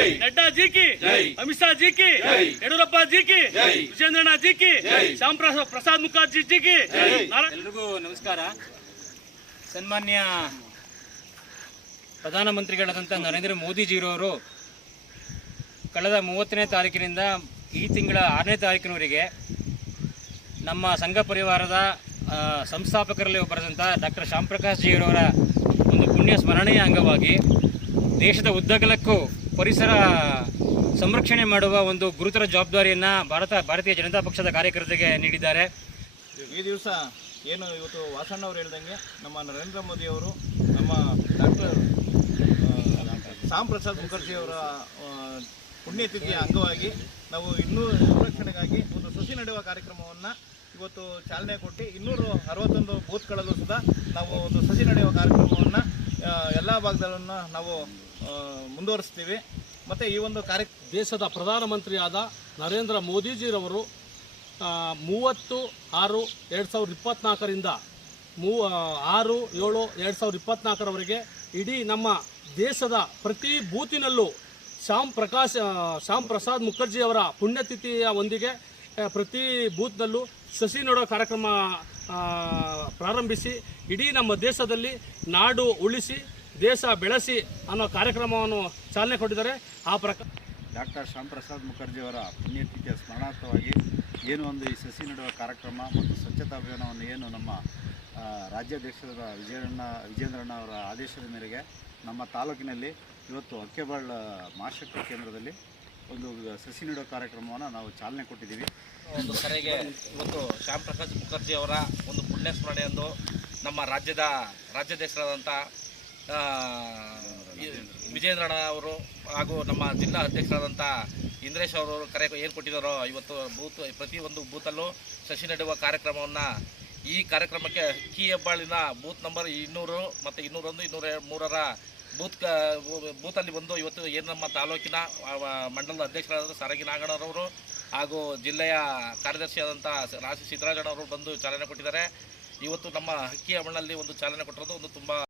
नड्डा जी की, अमित शाह जी की, येडियूरप्पा जी की, विजेंद्रಣ್ಣ जी की, श्याम प्रसाद मुखर्जी जी की। ಎಲ್ರಿಗೂ ನಮಸ್ಕಾರ. ಸನ್ಮಾನ್ಯ ಪ್ರಧಾನಮಂತ್ರಿಗಳಾದಂಥ ನರೇಂದ್ರ ಮೋದಿಜಿರವರು ಕಳೆದ 30ನೇ ತಾರೀಕಿನಿಂದ ಈ ತಿಂಗಳ 6ನೇ ತಾರೀಕಿನವರೆಗೆ ನಮ್ಮ ಸಂಘ ಪರಿವಾರದ ಸಂಸ್ಥಾಪಕರಲ್ಲಿ ಒಬ್ಬರಾದಂಥ ಡಾಕ್ಟರ್ ಶ್ಯಾಮ್ ಪ್ರಕಾಶ್ ಜಿಯವರ ಒಂದು ಪುಣ್ಯ ಸ್ಮರಣೆಯ ಅಂಗವಾಗಿ ದೇಶದ ಉದ್ದಗಲಕ್ಕೂ ಪರಿಸರ ಸಂರಕ್ಷಣೆ ಮಾಡುವ ಒಂದು ಗುರುತರ ಜವಾಬ್ದಾರಿಯನ್ನು ಭಾರತೀಯ ಜನತಾ ಪಕ್ಷದ ಕಾರ್ಯಕರ್ತರಿಗೆ ನೀಡಿದ್ದಾರೆ. ಈ ದಿವಸ ಏನು ಇವತ್ತು ವಾಸಣ್ಣ ಅವರು ಹೇಳ್ದಂಗೆ ನಮ್ಮ ನರೇಂದ್ರ ಮೋದಿಯವರು ನಮ್ಮ ಡಾಕ್ಟರ್ ಶ್ಯಾಮ್ ಪ್ರಸಾದ್ ಮುಖರ್ಜಿಯವರ ಪುಣ್ಯತಿಥಿಯ ಅಂಗವಾಗಿ ನಾವು ಇನ್ನೂ ಸಂರಕ್ಷಣೆಗಾಗಿ ಒಂದು ಸಸಿ ನೆಡುವ ಕಾರ್ಯಕ್ರಮವನ್ನು ಇವತ್ತು ಚಾಲನೆ ಕೊಟ್ಟು 261 ಬೂತ್ಗಳಲ್ಲೂ ಸುಧಾ ನಾವು ಒಂದು ಸಸಿ ನೆಡುವ ಕಾರ್ಯಕ್ರಮವನ್ನು ಎಲ್ಲ ಭಾಗದಲ್ಲೂ ನಾವು ಮುಂದುವರಿಸ್ತೀವಿ. ಮತ್ತು ಈ ಒಂದು ದೇಶದ ಪ್ರಧಾನಮಂತ್ರಿಯಾದ ನರೇಂದ್ರ ಮೋದಿಜಿರವರು 30/6/2024ರಿಂದ 6/7/2024ರವರೆಗೆ ಇಡೀ ನಮ್ಮ ದೇಶದ ಪ್ರತಿ ಬೂತಿನಲ್ಲೂ ಶ್ಯಾಮ್ ಪ್ರಸಾದ್ ಮುಖರ್ಜಿಯವರ ಪುಣ್ಯತಿಥಿಯ ಒಂದಿಗೆ ಪ್ರತಿ ಬೂತ್ನಲ್ಲೂ ಸಸಿ ನೆಡೋ ಕಾರ್ಯಕ್ರಮ ಪ್ರಾರಂಭಿಸಿ ಇಡೀ ನಮ್ಮ ದೇಶದಲ್ಲಿ ನಾಡು ಉಳಿಸಿ ದೇಶ ಬೆಳೆಸಿ ಅನ್ನೋ ಕಾರ್ಯಕ್ರಮವನ್ನು ಚಾಲನೆ ಕೊಟ್ಟಿದ್ದಾರೆ. ಆ ಪ್ರಕಾರ ಡಾಕ್ಟರ್ ಶ್ಯಾಮ್ ಪ್ರಸಾದ್ ಮುಖರ್ಜಿಯವರ ಪುಣ್ಯತಿಥಿಯ ಸ್ಮರಣಾರ್ಥವಾಗಿ ಏನು ಒಂದು ಈ ಸಸಿ ನೆಡುವ ಕಾರ್ಯಕ್ರಮ ಮತ್ತು ಸ್ವಚ್ಛತಾ ಅಭಿಯಾನವನ್ನು ಏನು ನಮ್ಮ ರಾಜ್ಯಾಧ್ಯಕ್ಷರ ವಿಜೇಂದ್ರಣ್ಣ ಅವರ ಆದೇಶದ ಮೇರೆಗೆ ನಮ್ಮ ತಾಲೂಕಿನಲ್ಲಿ ಇವತ್ತು ಅಕ್ಕೆಬಾಳ್ ಮಾಶಕ್ತಿ ಕೇಂದ್ರದಲ್ಲಿ ಒಂದು ಸಸಿ ನೆಡುವ ಕಾರ್ಯಕ್ರಮವನ್ನು ನಾವು ಚಾಲನೆ ಕೊಟ್ಟಿದ್ದೀವಿ. ಒಂದು ಕರೆಗೆ ಇವತ್ತು ಶ್ಯಾಮ್ ಪ್ರಸಾದ್ ಮುಖರ್ಜಿ ಅವರ ಒಂದು ಪುಣ್ಯ ಸ್ಮರಣೆಯಂದು ನಮ್ಮ ರಾಜ್ಯಾಧ್ಯಕ್ಷರಾದಂಥ ವಿಜೇಂದ್ರಣ್ಣ ಅವರು ಹಾಗೂ ನಮ್ಮ ಜಿಲ್ಲಾ ಅಧ್ಯಕ್ಷರಾದಂಥ ಇಂದ್ರೇಶ್ ಅವರು ಕರೆ ಏನು ಕೊಟ್ಟಿದ್ದಾರೋ ಇವತ್ತು ಪ್ರತಿಯೊಂದು ಬೂತಲ್ಲೂ ಸಸಿ ನೆಡುವ ಕಾರ್ಯಕ್ರಮವನ್ನು ಈ ಕಾರ್ಯಕ್ರಮಕ್ಕೆ ಅಕ್ಕಿ ಹೆಬ್ಬಾಳಿನ ಬೂತ್ ನಂಬರ್ 200 ಮತ್ತು 201 203ರ ಬೂತಲ್ಲಿ ಬಂದು ಇವತ್ತು ಏನು ನಮ್ಮ ತಾಲೂಕಿನ ಮಂಡಲದ ಅಧ್ಯಕ್ಷರಾದ ಸಾರಂಗಿ ನಾಗಣ್ಣರವರು ಹಾಗೂ ಜಿಲ್ಲೆಯ ಕಾರ್ಯದರ್ಶಿಯಾದಂಥ ರಾಶಿ ಸಿದ್ದರಾಜಣ್ಣವರು ಬಂದು ಚಾಲನೆ ಕೊಟ್ಟಿದ್ದಾರೆ. ಇವತ್ತು ನಮ್ಮ ಅಕ್ಕಿ ಹೆಬ್ಬಾಳಿನಲ್ಲಿ ಒಂದು ಚಾಲನೆ ಕೊಟ್ಟಿರೋದು ಒಂದು ತುಂಬ